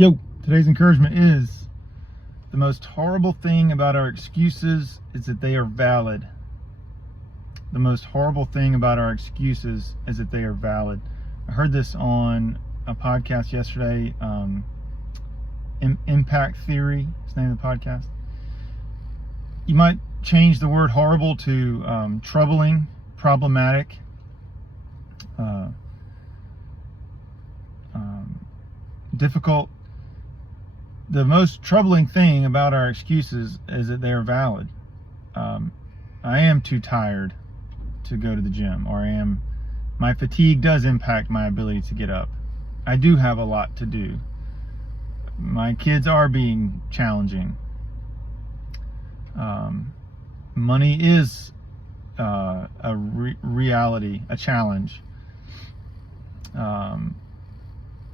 Yo, today's encouragement is the most horrible thing about our excuses is that they are valid. The most horrible thing about our excuses is that they are valid. I heard this on a podcast yesterday. Impact Theory is the name of the podcast. You might change the word horrible to troubling, problematic, difficult. The most troubling thing about our excuses is that they are valid. I am too tired to go to the gym, or my fatigue does impact my ability to get up. I do have a lot to do. My kids are being challenging. Money is a reality, a challenge.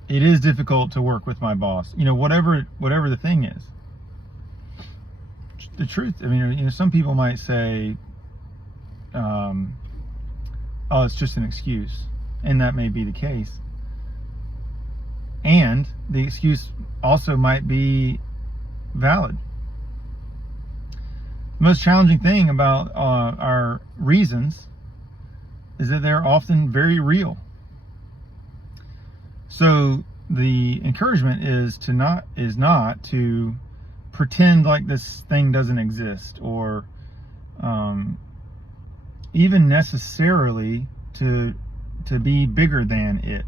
It is difficult to work with my boss. Whatever the thing is. The truth, some people might say, oh, it's just an excuse. And that may be the case. And the excuse also might be valid. The most challenging thing about our reasons is that they're often very real. So the encouragement is not to pretend like this thing doesn't exist, or even necessarily to be bigger than it.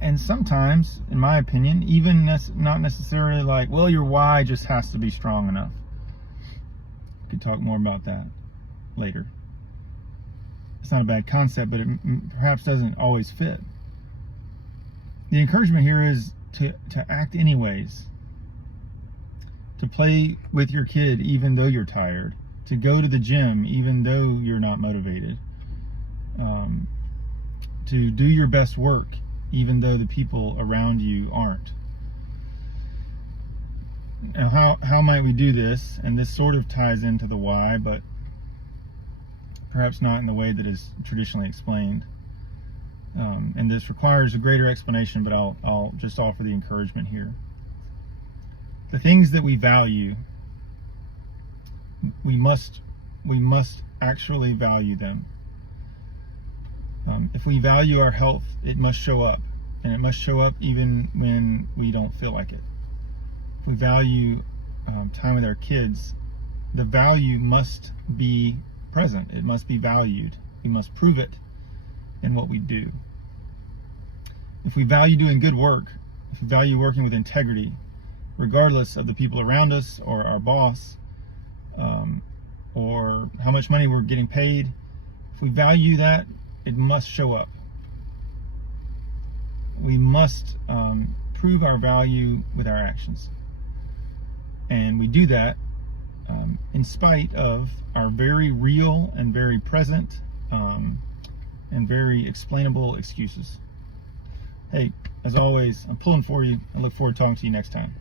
And sometimes, in my opinion, even not necessarily like, well, your why just has to be strong enough. We could talk more about that later. It's not a bad concept, but it perhaps doesn't always fit. The encouragement here is to act anyways, to play with your kid even though you're tired, to go to the gym even though you're not motivated, to do your best work even though the people around you aren't. Now, how might we do this? And this sort of ties into the why, but perhaps not in the way that is traditionally explained. And this requires a greater explanation, but I'll just offer the encouragement here. The things that we value, we must actually value them. If we value our health, it must show up, and it must show up even when we don't feel like it. If we value time with our kids, the value must be present. It must be valued. We must prove it in what we do. If we value doing good work, if we value working with integrity, regardless of the people around us or our boss, or how much money we're getting paid, if we value that, it must show up. We must prove our value with our actions. And we do that in spite of our very real and very present and very explainable excuses. Hey, as always, I'm pulling for you. I look forward to talking to you next time.